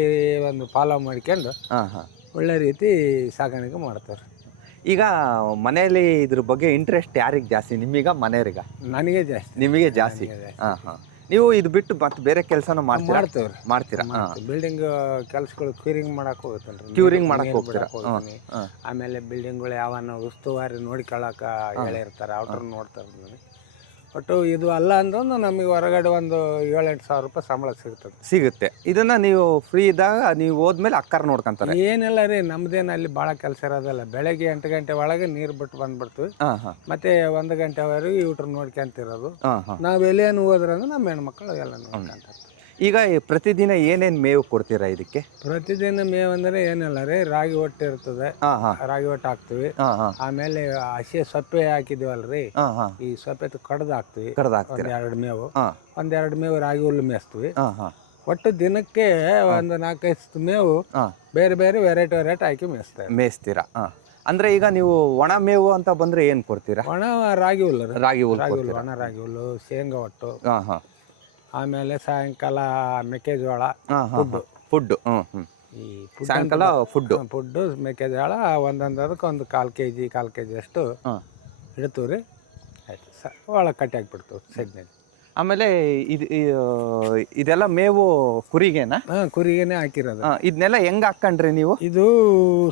ಒಂದು ಫಾಲೋ ಮಾಡ್ಕೊಂಡು ಹಾಂ ಹಾಂ ಒಳ್ಳೆ ರೀತಿ ಸಾಕಾಣಿಕೆ ಮಾಡ್ತಾರೆ. ಈಗ ಮನೆಯಲ್ಲಿ ಇದ್ರ ಬಗ್ಗೆ ಇಂಟ್ರೆಸ್ಟ್ ಯಾರಿಗೆ ಜಾಸ್ತಿ, ನಿಮೀಗ ಮನೆಯವರಿಗ? ನನಗೆ ಜಾಸ್ತಿ. ನಿಮಗೆ ಜಾಸ್ತಿ. ಹಾಂ ಹಾಂ ನೀವು ಇದು ಬಿಟ್ಟು ಮತ್ತೆ ಬೇರೆ ಕೆಲಸನೂ ಮಾಡ್ತೇವ್ರಿ. ಮಾಡ್ತೀರಾ? ಬಿಲ್ಡಿಂಗ್ ಕೆಲಸಗಳು ಕ್ಯೂರಿಂಗ್ ಮಾಡಕ್ಕೆ ಹೋಗುತ್ತಲ್ರಿ. ಕ್ಯೂರಿಂಗ್ ಮಾಡಕ್ಕೆ ಹೋಗ್ತೀರಾ? ಆಮೇಲೆ ಬಿಲ್ಡಿಂಗ್ಗಳು ಯಾವನ್ನ ಉಸ್ತುವಾರಿ ನೋಡ್ಕೊಳಕ ಹೇಳಿರ್ತಾರೆ, ಅವ್ರನ್ನ ನೋಡ್ತಾರೆ. ಒಟ್ಟು ಇದು ಅಲ್ಲ ಅಂದ್ರೂ ನಮಗೆ ಹೊರಗಡೆ ಒಂದು 7-8 ಸಾವಿರ ರೂಪಾಯಿ ಸಂಬಳ ಸಿಗುತ್ತೆ. ಇದನ್ನ ನೀವು ಫ್ರೀ ಇದ್ದಾಗ ನೀವು ಹೋದ್ಮೇಲೆ ಅಕ್ಕಾರ ನೋಡ್ಕೊಂತಾರೆ? ಏನಿಲ್ಲ ರೀ, ನಮ್ದೇನು ಅಲ್ಲಿ ಭಾಳ ಕೆಲಸ ಇರೋದಿಲ್ಲ. ಬೆಳಗ್ಗೆ 8 ಗಂಟೆ ಒಳಗೆ ನೀರು ಬಿಟ್ಟು ಬಂದ್ಬಿಡ್ತೀವಿ. ಮತ್ತೆ 1 ಗಂಟೆವರೆಗೆ ಇವ್ರ ನೋಡ್ಕೊಂತಿರೋದು. ನಾವು ಎಲ್ಲೇನು ಹೋದ್ರಂದ್ರೆ ನಮ್ಮ ಹೆಣ್ಮಕ್ಳು ಎಲ್ಲ ನೋಡ್ಕೊಂತಾರೆ. ಈಗ ಪ್ರತಿದಿನ ಏನೇನು ಮೇವು ಕೊಡ್ತೀರಾ ಇದಕ್ಕೆ? ಪ್ರತಿದಿನ ಮೇವು ಅಂದ್ರೆ ಏನಿಲ್ಲ ರೀ, ರಾಗಿ ಹೊಟ್ಟೆ ಇರ್ತದೆ, ರಾಗಿ ಹೊಟ್ಟೆ ಹಾಕ್ತಿವಿ. ಆಮೇಲೆ ಹಸಿ ಸೊಪ್ಪೆ ಹಾಕಿದಿವಲ್ರಿ, ಈ ಸೊಪ್ಪೆ ಕಡ್ದು ಹಾಕ್ತಿವಿ. 2 ಮೇವು, 2 ಮೇವು ರಾಗಿ ಹುಲ್ಲು ಮೇಯಿಸ್ತೀವಿ. ಒಟ್ಟು ದಿನಕ್ಕೆ ಒಂದು 4-5 ಮೇವು ಬೇರೆ ಬೇರೆ ವೆರೈಟಿ ಹಾಕಿ ಮೇಯಿಸ್ತೀರಾ. ಅಂದ್ರೆ ಈಗ ನೀವು ಒಣ ಮೇವು ಅಂತ ಬಂದ್ರೆ ಏನ್ ಕೊಡ್ತೀರಾ? ಒಣ ರಾಗಿ ಹುಲ್ಲು, ಒಣ ರಾಗಿ ಹುಲ್ಲು, ಶೇಂಗಾ ಒಟ್ಟು. ಆಮೇಲೆ ಸಾಯಂಕಾಲ ಮೆಕ್ಕೆಜೋಳ ಫುಡ್. ಈ ಸಾಯಂಕಾಲ ಫುಡ್ ಮೆಕ್ಕೆಜೋಳ ಒಂದೊಂದಕ್ಕೆ ಒಂದು 1/4 kg ಅಷ್ಟು ಇಡ್ತೀವಿ ರೀ. ಆಯ್ತು, ಒಳಗೆ ಕಟ್ಟಿ ಹಾಕ್ಬಿಡ್ತೀವಿ ಸೈಡ್ನಲ್ಲಿ. ಆಮೇಲೆ ಇದೆಲ್ಲ ಮೇವು ಕುರಿಗೇನಾ? ಕುರಿಗೇನೆ ಹಾಕಿರೋದು. ಇದನ್ನೆಲ್ಲ ಹೆಂಗ್ ಹಾಕೊಂಡ್ರಿ ನೀವು? ಇದು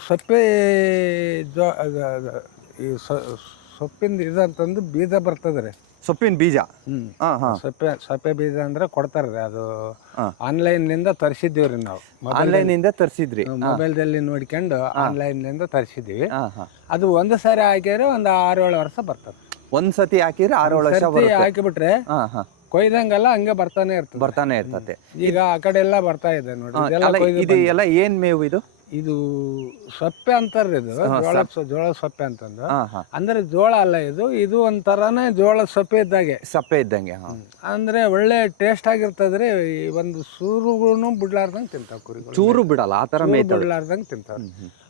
ಸೊಪ್ಪೆ ಸೊಪ್ಪಿಂದ ಇದಂತಂದು ಬೀಜ ಬರ್ತದ್ರಿ. ಸೊಪ್ಪಿನ ಬೀಜ? ಸೊಪ್ಪೆ ಬೀಜ ಅಂದ್ರೆ ಕೊಡ್ತಾರ್ರಿ. ಅದು ಆನ್ಲೈನ್ ನಿಂದ ತರಿಸಿದ್ದೀವ್ರಿ ನಾವು. ಆನ್ಲೈನ್ ನಿಂದ ತರಿಸಿದ್ರಿ? ಮೊಬೈಲ್ದಲ್ಲಿ ನೋಡ್ಕೊಂಡು ಆನ್ಲೈನ್ ನಿಂದ ತರಿಸಿದ್ವಿ. ಅದು ಒಂದು ಸಾರಿ ಹಾಕಿದ್ರೆ ಒಂದು 6-7 ವರ್ಷ ಬರ್ತದೆ. ಒಂದ್ ಸತಿ ಹಾಕಿದ್ರೆ 6-7 ವರ್ಷ ಹಾಕಿಬಿಟ್ರೆ ಕೊಯ್ದಂಗೆಲ್ಲ ಹಂಗೆ ಬರ್ತಾನೆ ಇರ್ತದೆ. ಈಗ ಆ ಕಡೆ ಎಲ್ಲ ಬರ್ತಾ ಇದೆ ನೋಡಿ. ಇದು ಎಲ್ಲ ಏನ್ ಮೇವು ಇದು? ಇದು ಸೊಪ್ಪೆ ಅಂತಾರ್ರಿ. ಇದು ಜೋಳ ಸೊಪ್ಪೆ ಅಂತಂದು. ಅಂದ್ರೆ ಜೋಳ ಅಲ್ಲ ಇದು, ಇದು ಒಂಥರನೇ ಜೋಳ ಸೊಪ್ಪೆ ಇದ್ದಂಗೆ. ಅಂದ್ರೆ ಒಳ್ಳೆ ಟೇಸ್ಟ್ ಆಗಿರ್ತದ್ರಿ. ಒಂದು ಸೂರುಗಳನ್ನು ಬಿಡ್ಲಾರ್ದಂಗೆ ತಿಂತಾವ ಕುರಿಗಳು. ಚೂರು ಬಿಡಲ್ಲ, ಆ ತರ ಬಿಡ್ಲಾರ್ದಂಗೆ ತಿಂತಾವ.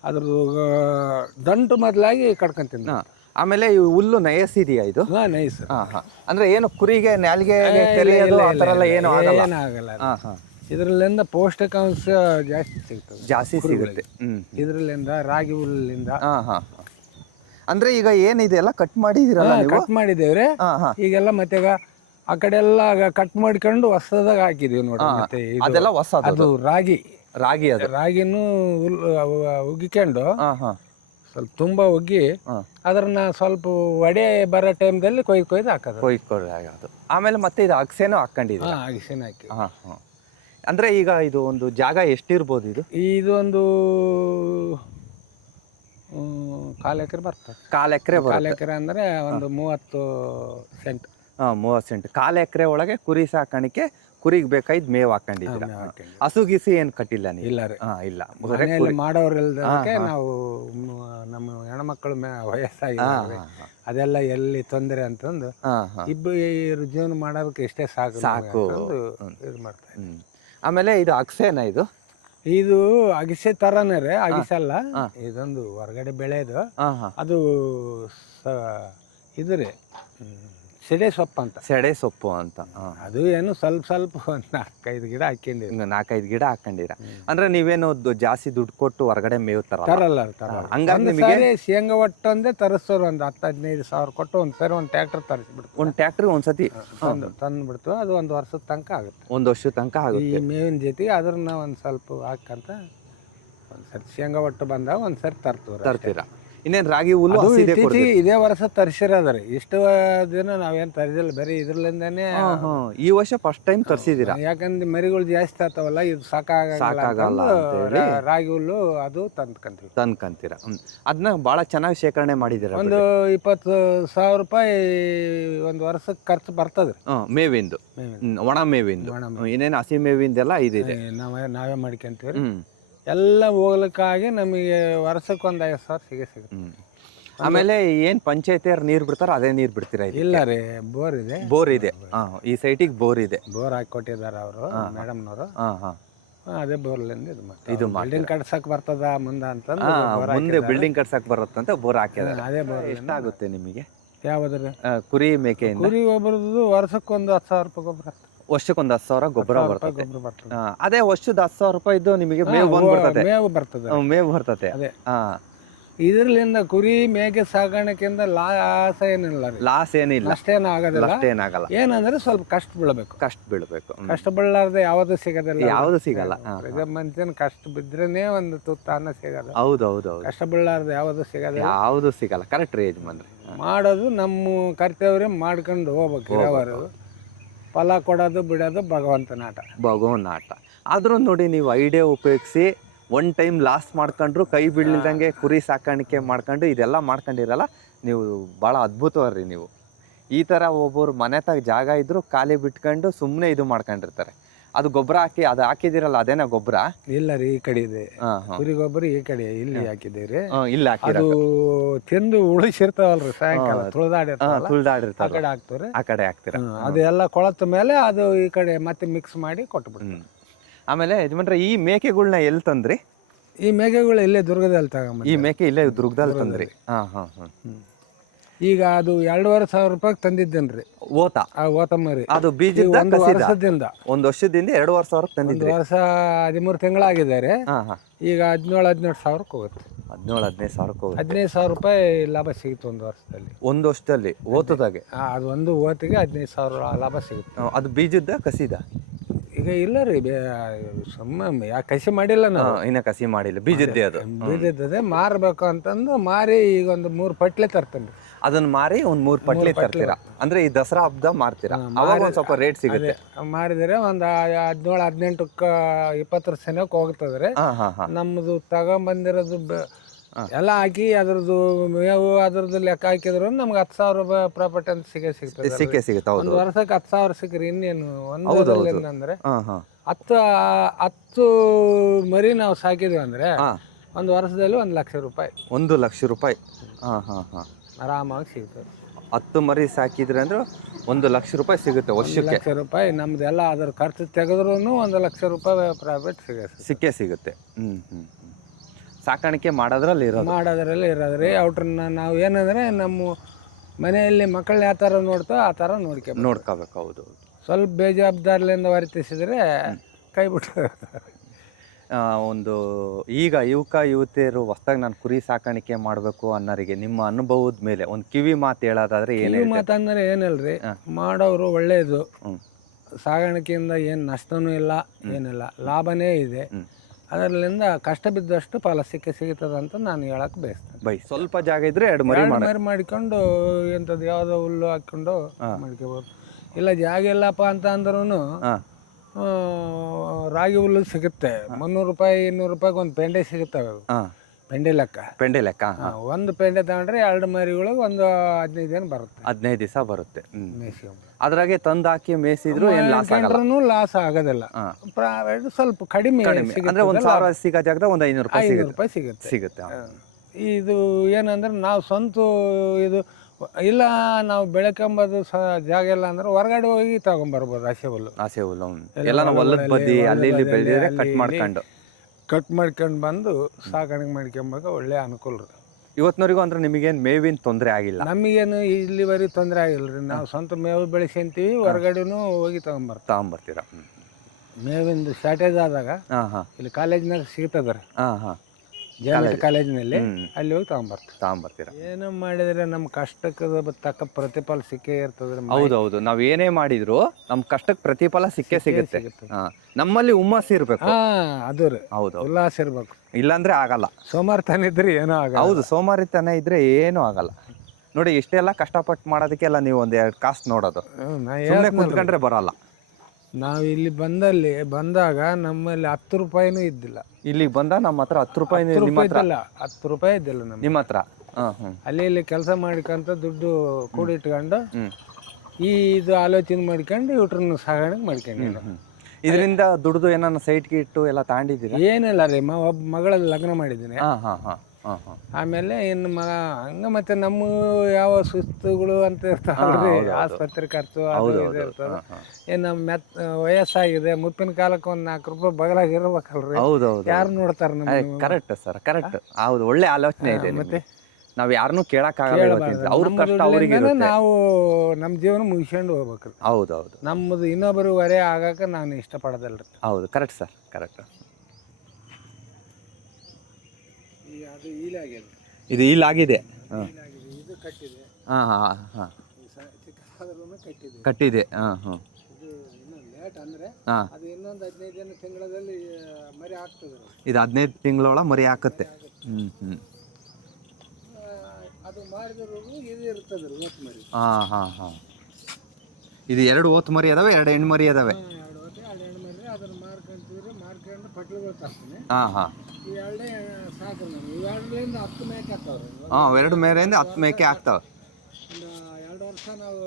ಅದ್ರದ್ದು ದಂಟು ಮೊದಲಾಗಿ ಕಡ್ಕೊಂಡ್. ಆಮೇಲೆ ಹುಲ್ಲು ನಯಸ್ ಇದೆಯಾ ಇದು? ನೈಸ್. ಅಂದ್ರೆ ಏನು ಕುರಿಗೆ ನಾಲ್ಗೆ ಏನು ಆಗಲ್ಲ. ಇದರಲ್ಲಿಂದ ಪೌಷ್ಟಿಕಾಂಶ ಜಾಸ್ತಿ ಸಿಗುತ್ತೆ. ಇದರಲ್ಲಿಂದ ರಾಗಿ ಹುಲ್ಲಿಂದ. ಅಂದ್ರೆ ಈಗ ಏನಿದೆ ಎಲ್ಲ ಕಟ್ ಮಾಡಿದಿರಲ್ಲ? ಕಟ್ ಮಾಡಿದೇವ್ರಿ. ಈಗೆಲ್ಲ ಮತ್ತೆ ಆ ಕಡೆ ಎಲ್ಲ ಕಟ್ ಮಾಡ್ಕೊಂಡು ಹೊಸದಾಗ ಹಾಕಿದೀವಿ ನೋಡಿ. ಮತ್ತೆ ಅದೆಲ್ಲ ಹೊಸ, ಅದು ರಾಗಿನೂ ಉಗ್ಗಿಕೊಂಡು ಸ್ವಲ್ಪ ತುಂಬಾ ಒಗ್ಗಿ ಅದನ್ನ ಸ್ವಲ್ಪ ಒಡೆ ಬರೋ ಟೈಮ್ದಲ್ಲಿ ಕೊಯ್ದು ಹಾಕೋದು. ಆಮೇಲೆ ಮತ್ತೆ ಇದು ಅಗಸೆನೂ ಹಾಕೊಂಡಿದ್ದೀವಿ? ಅಗಸೆನ ಹಾಕಿ. ಅಂದ್ರೆ ಈಗ ಇದು ಒಂದು ಜಾಗ ಎಷ್ಟಿರ್ಬೋದು? ಇದು ಒಂದು 1/4 ಎಕರೆ ಬರ್ತದೆ. 1/4 ಎಕರೆ ಅಂದ್ರೆ ಒಂದು 30 ಸೆಂಟ್. 30 ಸೆಂಟ್. 1/4 ಎಕರೆ ಒಳಗೆ ಕುರಿ ಸಾಕಾಣಿಕೆ ಕುರಿಗೆ ಬೇಕಾಯ್ದು ಮೇವು ಹಾಕೊಂಡಿದ್ದೀರಾ. ಹಸು ಗಿಸಿ ಏನು ಕಟ್ಟಿಲ್ಲ ನೀವು? ಇಲ್ಲ ರೀ, ಇಲ್ಲ ಮನೆಯಲ್ಲಿ ಮಾಡೋರು ಇಲ್ದಕ್ಕೆ ನಾವು ನಮ್ಮ ಹೆಣ್ಮಕ್ಳು ವಯಸ್ಸಾಗಿದ್ದಾರೆ, ಅದೆಲ್ಲ ಎಲ್ಲಿ ತೊಂದರೆ ಅಂತಂದು ಇಬ್ಬರು ಜೀವನ ಮಾಡೋದಕ್ಕೆ ಇಷ್ಟೇ ಸಾಕು ಇದು ಮಾಡ್ತಾ ಇದ್ದೀವಿ. ಆಮೇಲೆ ಇದು ಅಗಸೆನಾ? ಇದು ಅಗಸೆ ತರನೇ ರೀ, ಅಗಸೆ ಅಲ್ಲ, ಇದೊಂದು ಹೊರಗಡೆ ಬೆಳೆದು ಅದು ಇದು ರೀ ಸೆಡೆ ಸೊಪ್ಪು ಅಂತ. ಸೆಡೆ ಸೊಪ್ಪು ಅಂತ. ಅದು ಏನು ಸ್ವಲ್ಪ ಒಂದು 4-5 ಗಿಡ ಹಾಕೊಂಡಿರಿ. 4-5 ಗಿಡ ಹಾಕೊಂಡಿರ ಅಂದ್ರೆ ನೀವೇನು ಜಾಸ್ತಿ ದುಡ್ಡು ಕೊಟ್ಟು ಹೊರಗಡೆ ಮೇವು ತರಲ್ಲ. ಹಂಗಾಗಿ ನಿಮಗೆ ಶೇಂಗಾ ಒಟ್ಟು ಅಂದೇ ತರಿಸೋರು ಒಂದು 10-15 ಸಾವಿರ ಕೊಟ್ಟು ಒಂದ್ಸರಿ ಒಂದು ಟ್ಯಾಕ್ಟರ್ ತರಿಸ್ಬಿಡ್ತು. ಒಂದು ಟ್ಯಾಕ್ಟ್ರಿ ಒಂದ್ಸತಿ ತಂದ್ಬಿಡ್ತು. ಅದು ಒಂದು ವರ್ಷದ ತನಕ ಆಗುತ್ತೆ. ಒಂದು ವರ್ಷದ ತನಕ ಆಗುತ್ತೆ. ಈ ಮೇವಿನ ಜೊತೆಗೆ ಅದ್ರನ್ನ ಒಂದು ಸ್ವಲ್ಪ ಹಾಕಂತ ಒಂದ್ಸರಿ ಶೇಂಗಾ ಒಟ್ಟು ಬಂದಾಗ ಒಂದ್ಸರಿ ತರ್ತೀರಾ. ಇನ್ನೇನು ರಾಗಿ ಹುಲ್ಲು ಇದೇ ವರ್ಷ ತರಿಸಿರೋದ್ರಿ. ಇಷ್ಟು ದಿನ ನಾವೇನು ತರಿಸಿಲ್ಲ, ಬರೀ ಇದ್ರಲಿಂದಾನೇ ಈ ವರ್ಷ ಫಸ್ಟ್ ಟೈಮ್ ತರಿಸಿದ್ದೀರಾ. ಯಾಕಂದ್ರೆ ಮರಿಗಳು ಜಾಸ್ತಿ ಆಗ್ತಾವಲ್ಲ, ಇದು ಸಾಕಾಗಲ್ಲ ರಾಗಿ ಹುಲ್ಲು ಅದು ತಂದ್ಕಂತೀರ. ಅದನ್ನ ಭಾಳ ಚೆನ್ನಾಗಿ ಶೇಖರಣೆ ಮಾಡಿದ್ದೀರಾ. ಒಂದು 20,000 ರೂಪಾಯಿ ಒಂದು ವರ್ಷಕ್ಕೆ ಖರ್ಚು ಬರ್ತದೆ ಮೇವಿಂದು, ಒಣ ಮೇವಿಂದು. ಇನ್ನೇನು ಹಸಿ ಮೇವಿಂದೆಲ್ಲ ಇದಿದೆ, ನಾವೇ ಮಾಡ್ಕೊಂತೀವಿ. ಎಲ್ಲ ಹೋಗ್ಲಿಕ್ಕಾಗಿ ನಮಗೆ ವರ್ಷಕ್ಕೆ ಒಂದು 5,000 ಸಿಗುತ್ತೆ. ಆಮೇಲೆ ಏನು ಪಂಚಾಯತಿಯವ್ರು ನೀರು ಬಿಡ್ತಾರೋ ಅದೇ ನೀರು ಬಿಡ್ತೀರಾ? ಇಲ್ಲ ರೀ, ಬೋರ್ ಇದೆ. ಈ ಸೈಟಿಗೆ ಬೋರ್ ಇದೆ. ಬೋರ್ ಹಾಕಿ ಕೊಟ್ಟಿದ್ದಾರೆ ಅವರು, ಮೇಡಮ್ನವರು. ಅದೇ ಬೋರ್ಲಿಂದ ಇದು ಬಿಲ್ಡಿಂಗ್ ಕಟ್ಸಕ್ ಬರ್ತದ ಮುಂದೆ ಬಿಲ್ಡಿಂಗ್ ಕಟ್ಸಕ್ ಬರುತ್ತಂತ ಬೋರ್ ಹಾಕಿದ್ದಾರೆ. ಅದೇ ಬೋರ್. ಎಷ್ಟಾಗುತ್ತೆ ನಿಮಗೆ? ಯಾವ್ದ್ರ ಕುರಿ ಮೇಕೆಯಿಂದ? ಕುರಿ ಗೊಬ್ಬರದ್ದು ವರ್ಷಕ್ಕೊಂದು 10,000 ರೂಪಾಯಿ ಗೊಬ್ಬರ. ವರ್ಷಕ್ಕೊಂದು 10,000 ಗೊಬ್ಬರ ಬರ್ತದೆ. ಅದೇ ವರ್ಷದ 10,000 ರೂಪಾಯಿದ್ದು ನಿಮಗೆ ಮೇವು ಮೇವು ಬರ್ತದೆ. ಅದೇ ಇದ್ರಲಿಂದ ಕುರಿ ಮೇಕೆ ಸಾಗಾಣಿಕೆಯಿಂದ ಲಾಸ್ ಏನಿಲ್ಲ. ಲಾಸ್ ಏನಿಲ್ಲ, ಅಷ್ಟೇನು ಆಗೋದಿಲ್ಲ. ಏನಂದ್ರೆ ಸ್ವಲ್ಪ ಕಷ್ಟ ಬೀಳ್ಬೇಕು. ಕಷ್ಟ ಬೀಳಲಾರ್ದೆ ಯಾವ್ದು ಸಿಗೋದಿಲ್ಲ. ಯಾವ್ದು ಸಿಗಲ್ಲ. ಮನುಷ್ಯನ ಕಷ್ಟ ಬಿದ್ರೇನೆ ಒಂದು ತುತ್ತ ಅನ್ನ ಸಿಗೋದು. ಹೌದು. ಕಷ್ಟ ಬೀಳಲಾರ್ದೆ ಯಾವ್ದು ಸಿಗಲ್ಲ. ಕರೆಕ್ಟ್ ರೀ ಯಜಮಾನ್ರೆ. ಮಾಡೋದು ನಮ್ಮ ಕರ್ತವ್ಯ ಮಾಡ್ಕೊಂಡು ಹೋಗ್ಬೇಕು. ಫಲ ಕೊಡೋದು ಬಿಡೋದು ಭಗವಂತನ ಆಟ. ಆದ್ರೂ ನೋಡಿ, ನೀವು ಐಡಿಯಾ ಉಪಯೋಗಿಸಿ ಒನ್ ಟೈಮ್ ಲಾಸ್ ಮಾಡ್ಕೊಂಡ್ರು, ಕೈ ಬೀಳ್ದಂಗೆ ಕುರಿ ಸಾಕಾಣಿಕೆ ಮಾಡ್ಕೊಂಡು ಇದೆಲ್ಲ ಮಾಡ್ಕೊಂಡಿರಲ್ಲ ನೀವು. ಭಾಳ ಅದ್ಭುತವ್ರಿ ನೀವು. ಈ ಥರ ಒಬ್ಬರು ಮನೆ ತಗ ಜಾಗ ಇದ್ರು ಖಾಲಿ ಬಿಟ್ಕೊಂಡು ಸುಮ್ಮನೆ ಇದು ಮಾಡ್ಕೊಂಡಿರ್ತಾರೆ. ಅದು ಗೊಬ್ಬರ ಹಾಕಿ ಅದು ಹಾಕಿದಿರಲ್ಲ, ಅದೇನಾ ಗೊಬ್ಬರ? ಇಲ್ಲ ರೀ, ಈ ಕಡೆ ಇದೆ ಕುರಿ ಗೊಬ್ಬರ, ಈ ಕಡೆ ಇಲ್ಲಿ ಹಾಕಿದ್ದೀರಿ. ಇಲ್ಲಿ ಅದು ತಿಂದು ಉಳಿಸಿರ್ತಾವಲ್ರಿ, ಸಾಯಂಕಾಲ ತುಳಿದಾಡಿರ್ತಾವ, ಆ ಕಡೆ ಹಾಕ್ತೀರ. ಅದೆಲ್ಲ ಕೊಳತ ಮೇಲೆ ಅದು ಈ ಕಡೆ ಮತ್ತೆ ಮಿಕ್ಸ್ ಮಾಡಿ ಕೊಟ್ಬಿಡ್ತೀವಿ. ಆಮೇಲೆ ಯಜಮಾನ್ರೆ, ಈ ಮೇಕೆಗಳನ್ನ ಎಲ್ಲಿ ತಂದ್ರಿ? ಈ ಮೇಕೆಗಳು ಇಲ್ಲೇ ದುರ್ಗದಲ್ಲಿ ತಗೊಂಬ. ಈ ಮೇಕೆ ಇಲ್ಲೇ ದುರ್ಗದಲ್ಲಿ ತಂದ್ರಿ? ಈಗ ಅದು 2,500 ರೂಪಾಯಿ ತಂದಿದ್ದೇನ್ರಿ. ಓತ ಮರಿ ಅದು ಬೀಜದಿಂದ ಒಂದು ವರ್ಷದಿಂದ 2,500 ತಂದಿದ್ರಿ. ವರ್ಷ 13 ತಿಂಗಳಾಗಿದ್ದಾರೆ. ಈಗ 17-18 ಸಾವಿರಕ್ಕೆ ಹೋಗುತ್ತೆ. 15,000 ರೂಪಾಯಿ ಲಾಭ ಸಿಗುತ್ತೆ ಒಂದು ವರ್ಷದಲ್ಲಿ. ಓತದಾಗೆ ಅದು ಒಂದು ಓತಿಗೆ 15,000 ಲಾಭ ಸಿಗುತ್ತೆ. ಅದು ಬೀಜದ ಕಸಿದ? ಈಗ ಇಲ್ಲ ರೀ, ಸುಮ್ಮನೆ ಕಸಿ ಮಾಡಿಲ್ಲ ನಾವು. ಇನ್ನ ಕಸಿ ಮಾಡಿಲ್ಲ, ಬೀಜದ್ದೇ ಅದು. ಬೀಜದ್ದೇ ಮಾರ್ಬೇಕು ಅಂತಂದು ಮಾರಿ ಈಗ ಒಂದು 3 ಪಟ್ಲೆ ತರ್ತೇನೆ. ಅದನ್ನ ಮಾರಿ ಒಂದು 3 ಪಟ್ಲಿ ತರ್ತೀರಾ? ಅಂದ್ರೆ ಈ ದಸರಾ ಹಬ್ಬದ ಮಾರ್ತೀರಾ? ಅವಾಗ ಒಂದ್ ಸ್ವಲ್ಪ ರೇಟ್ ಸಿಗುತ್ತೆ. ಮಾರಿದರೆ ಒಂದು 17-18-20 ಸೆನೆಕ್ ಹೋಗ್ತದ್ರೆ. ನಮ್ದು ತಗೊಂಬಂದಿರೋದು ಎಲ್ಲ ಹಾಕಿ ಅದ್ರದ್ದು ಮೇವು ಅದ್ರದ್ದು ಲೆಕ್ಕ ಹಾಕಿದ್ರು ನಮ್ಗೆ 10,000 ರೂಪಾಯಿ ಪ್ರಾಫಿಟ್ ಅಂತ ಸಿಗುತ್ತೆ. ಒಂದು ವರ್ಷಕ್ಕೆ 10,000 ಸಿಕ್ಕ್ರಿ ಇನ್ನೇನು. ಅಂದ್ರೆ 10 ಮರಿ ನಾವು ಸಾಕಿದ್ವಿ ಅಂದ್ರೆ ಒಂದು ವರ್ಷದಲ್ಲಿ 1,00,000 ರೂಪಾಯಿ. 1,00,000 ರೂಪಾಯಿ ಆರಾಮಾಗಿ ಸಿಗ್ತದೆ. 10 ಮರಿ ಸಾಕಿದ್ರೆ ಅಂದ್ರೆ 1,00,000 ರೂಪಾಯಿ ಸಿಗುತ್ತೆ ವರ್ಷಕ್ಕೆ. 1,00,000 ರೂಪಾಯಿ ನಮ್ದೆಲ್ಲ ಅದ್ರ ಖರ್ಚು ತೆಗೆದ್ರೂ 1,00,000 ರೂಪಾಯಿ ಪ್ರಾಫಿಟ್ ಸಿಗುತ್ತೆ. ಸಾಕಾಣಿಕೆ ಮಾಡೋದ್ರಲ್ಲಿ ಇರೋದ್ರಿ. ಅವ್ರನ್ನ ನಾವು ಏನಂದ್ರೆ ನಮ್ಮ ಮನೆಯಲ್ಲಿ ಮಕ್ಕಳನ್ನ ಯಾವ ಥರ ನೋಡ್ತೋ ಆ ಥರ ನೋಡ್ಕೋಬೇಕು. ಹೌದು. ಸ್ವಲ್ಪ ಬೇಜವಾಬ್ದಾರಿಯಿಂದ ವರ್ತಿಸಿದ್ರೆ ಕೈ ಬಿಟ್ಟು. ಒಂದು ಈಗ ಯುವತಿಯರು ಹೊಸದಾಗಿ ನಾನು ಕುರಿ ಸಾಕಾಣಿಕೆ ಮಾಡಬೇಕು ಅನ್ನೋರಿಗೆ ನಿಮ್ಮ ಅನುಭವದ ಮೇಲೆ ಒಂದು ಕಿವಿ ಮಾತು ಹೇಳೋದಾದ್ರೆ ಕಿವಿ ಮಾತು ಅಂದ್ರೆ ಏನಲ್ರಿ, ಮಾಡೋರು ಒಳ್ಳೇದು. ಸಾಗಾಣಿಕೆಯಿಂದ ಏನು ನಷ್ಟನೂ ಇಲ್ಲ, ಏನಿಲ್ಲ, ಲಾಭನೇ ಇದೆ. ಅದರಲ್ಲಿಂದ ಕಷ್ಟ ಬಿದ್ದಷ್ಟು ಫಲ ಸಿಗುತ್ತದೆ ಅಂತ ನಾನು ಹೇಳಕ್ ಬಯಸ್ತೇನೆ. ಸ್ವಲ್ಪ ಜಾಗ ಇದ್ರೆ 2 ಮರಿ ಮಾಡಿಕೊಂಡು ಎಂಥದ್ದು ಯಾವುದೋ ಹುಲ್ಲು ಹಾಕೊಂಡು ಮಾಡ್ಕೋಬೋದು. ಇಲ್ಲ ಜಾಗ ಇಲ್ಲಪ್ಪ ಅಂತ ಅಂದ್ರೂ ರಾಗಿ ಹುಲ್ಲು ಸಿಗುತ್ತೆ. 300 ರೂಪಾಯಿ 200 ರೂಪಾಯಿಗೆ ಒಂದು ಪೆಂಡೆ ಸಿಗುತ್ತವೆ. ಪೆಂಡೆ ಲೆಕ್ಕ. ಪೆಂಡೆ ಲೆಕ್ಕ. ಒಂದು ಪೆಂಡೆ ತಗೊಂಡ್ರೆ 2 ಮರಿಗಳಿಗೆ ಒಂದು 15 ದಿನ ಬರುತ್ತೆ. 15 ದಿವಸ ಬರುತ್ತೆ. ಮೇಯಿಸ್ಕೊಂಡು ಅದ್ರಾಗೆ ತಂದು ಹಾಕಿ ಮೇಯಿಸಿದ್ರು ಏನು ಲಾಸ್ ಆಗಲ್ಲ. ಲಾಸ್ ಆಗೋದಿಲ್ಲ. ಪ್ರೈವೇಟ್ ಸ್ವಲ್ಪ ಕಡಿಮೆ ಅಂದ್ರೆ 1,000 ಸಿಗೋ ಜಾಗದಾಗ ಒಂದು 500 ರೂಪಾಯಿ 500 ರೂಪಾಯಿ ಸಿಗುತ್ತೆ. ಇದು ಏನಂದ್ರೆ ನಾವು ಸ್ವಂತ ಇದು ಇಲ್ಲ, ನಾವು ಬೆಳಕೊಂಬೋದು ಜಾಗ ಇಲ್ಲ ಅಂದ್ರೆ ಹೊರಗಡೆ ಹೋಗಿ ತಗೊಂಬರ್ಬೋದು. ಹಸೆ ಹುಲ್ಲು ಎಲ್ಲ ಹೊಲದ ಬದಿ ಅಲ್ಲಿ ಇಲ್ಲಿ ಬೆಳೆದಿದ್ರೆ ಕಟ್ ಮಾಡ್ಕೊಂಡು ಬಂದು ಸಾಕಾಣಿಕೆ ಮಾಡ್ಕೊಂಬಾಗ ಒಳ್ಳೆ ಅನುಕೂಲ ರೀ. ಇವತ್ತಿನವರೆಗೂ ಅಂದ್ರೆ ನಿಮಗೇನು ಮೇವಿನ ತೊಂದರೆ ಆಗಿಲ್ಲ? ನಮಗೇನು ಇಲ್ಲಿವರೆಗೆ ತೊಂದರೆ ಆಗಿಲ್ಲ ರೀ. ನಾವು ಸ್ವಂತ ಮೇವು ಬೆಳೆಸ್ಕೊಂತೀವಿ, ಹೊರಗಡೆನೂ ಹೋಗಿ ತಗೊಂಬರ್ತೀರಾ. ಮೇವಿಂದು ಶಾರ್ಟೇಜ್ ಆದಾಗ ಇಲ್ಲಿ ಕಾಲೇಜ್ನಾಗ ಸಿಗ್ತದ ರೀ. ಜೆ.ಎನ್.ಟಿ ಕಾಲೇಜಿನಲ್ಲಿ ಅಲ್ಲಿ ಹೋಗಿ ತಗೊಂಬರ್ತೀರಾ. ಏನೋ ಮಾಡಿದ್ರೆ ನಮ್ಮ ಕಷ್ಟಕ್ಕೆ ತಕ್ಕ ಪ್ರತಿಫಲ ಸಿಕ್ಕೇ ಇರ್ತದೆ. ಹೌದೌದು, ನಾವ್ ಏನೇ ಮಾಡಿದ್ರು ನಮ್ ಕಷ್ಟಕ್ಕೆ ಪ್ರತಿಫಲ ಸಿಕ್ಕೇ ಸಿಗುತ್ತೆ. ನಮ್ಮಲ್ಲಿ ಹುಮ್ಮಸ್ ಇರ್ಬೇಕು. ಅದು ರೀ, ಹೌದು, ಉಲ್ಲಾಸ ಇರ್ಬೇಕು. ಇಲ್ಲಾಂದ್ರೆ ಆಗಲ್ಲ. ಸೋಮಾರಿತನ ಇದ್ರೆ ಏನೋ ಆಗಲ್ಲ. ಹೌದು, ಸೋಮಾರಿತನ ಇದ್ರೆ ಏನೂ ಆಗಲ್ಲ. ನೋಡಿ, ಇಷ್ಟೆಲ್ಲ ಕಷ್ಟಪಟ್ಟು ಮಾಡೋದಕ್ಕೆಲ್ಲ ನೀವು ಒಂದ್ 2 ಕಾಸು ನೋಡೋದು, ಸುಮ್ಮನೆ ಕುತ್ಕೊಂಡ್ರೆ ಬರಲ್ಲ. ನಾವು ಇಲ್ಲಿ ಬಂದಾಗ ನಮ್ಮಲ್ಲಿ 10 ರೂಪಾಯಿನೂ ಇದ್ದಿಲ್ಲ. ಇಲ್ಲಿಗೆ ಬಂದ ನಮ್ಮ ಹತ್ರ 10 ರೂಪಾಯಿ 10 ರೂಪಾಯಿ ಇದ್ದಿಲ್ಲ ನಿಮ್ಮ ಹತ್ರ. ಅಲ್ಲಿ ಇಲ್ಲಿ ಕೆಲಸ ಮಾಡ್ಕೊಂತ ದುಡ್ಡು ಕೂಡಿಟ್ಕೊಂಡು ಇದು ಆಲೋಚನೆ ಮಾಡ್ಕೊಂಡು ಇವ್ರನ್ನ ಸಾಗಾಣಿಕೆ ಮಾಡ್ಕೊಂಡು ಇದರಿಂದ ದುಡ್ದು ಏನಾನ ಸೈಟ್ಗೆ ಇಟ್ಟು ಎಲ್ಲ ತಾಂಡಿದ್ದೀರಾ? ಏನಿಲ್ಲ ರೀ, ಒಬ್ಬ ಮಗಳಲ್ಲಿ ಲಗ್ನ ಮಾಡಿದ್ದೀನಿ. ಆಮೇಲೆ ಇನ್ನು ಹಂಗ ಮತ್ತೆ ನಮ್ಮ ಯಾವ ಸುಸ್ತುಗಳು ಅಂತ ಇರ್ತಾವ್ರಿ, ಆಸ್ಪತ್ರೆ ಖರ್ಚು ಅದು ಇದು ಇರ್ತದೆ. ಏನು ವಯಸ್ಸಾಗಿದೆ, ಮುಪ್ಪಿನ ಕಾಲಕ್ಕೆ ಒಂದು 4 ರೂಪಾಯಿ ಬಗಲಾಗ ಇರ್ಬೇಕಲ್ರಿ. ಯಾರು ನೋಡ್ತಾರ? Correct sir, correct. ಹೌದು, ಒಳ್ಳೆ ಆಲೋಚನೆ ಇದೆ. ಮತ್ತೆ ನಾವ್ ಯಾರನ್ನೂ ಕೇಳಕ್ಕಾಗಲ್ಲ, ಅವ್ರ ಕಷ್ಟ ಅವ್ರಿಗೆ. ನಾವು ನಮ್ಮ ಜೀವನ ಮುಗಿಸ್ಕೊಂಡು ಹೋಗ್ಬೇಕ್ರಿ. ಹೌದೌದು, ನಮ್ಮದು ಇನ್ನೊಬ್ಬರು ಹೊರೆ ಆಗಕ್ಕೆ ನಾನು ಇಷ್ಟಪಡೋದಲ್ರಿ. ಹೌದು, ಕರೆಕ್ಟ್ ಸರ್, ಕರೆಕ್ಟ್. ಇದು ಇಲ್ಲಾಗಿದೆ. ಇದು ಕಟ್ಟಿದೆ. ಕಟ್ಟಿದೆ. ಲೇಟ್ ಅಂದ್ರೆ ಅದು ಇನ್ನೊಂದು 15 ತಿಂಗಳಲ್ಲಿ ಮರಿ ಹಾಕ್ತದೆ. ಇದು 15 ತಿಂಗಳೊಳ ಮರಿ ಹಾಕುತ್ತೆ. ಅದು ಮಾಡಿದ್ರು ಇದು ಇರ್ತದೆ ಓತ್ ಮರಿ. ಇದು 2 ಓತ್ ಮರಿ ಅದಾವೆ, 2 ಹೆಣ್ಣು ಮರಿ ಅದಾವೆ. 2 ಹೆಣ್ಣು ಮರಿ ಅದನ್ನ ಮಾರ್ಕೊಂಡು ಪಟ್ಲುಗಳು ತರ್ತೀನಿ. ಈ 2 ಸಾಕು. ನಮ್ಗೆ 2ರಿಂದ 10 ಮೇಕೆ ಆಗ್ತಾವ್ರಿ. 2 ಮೇರೆಯಿಂದ 10 ಮೇಕೆ ಆಗ್ತಾವೆ. ಒಂದು 2 ವರ್ಷ ನಾವು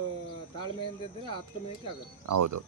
ತಾಳ್ಮೆಯಿಂದ ಇದ್ರೆ 10 ಮೇಕೆ ಆಗುತ್ತೆ. ಹೌದು,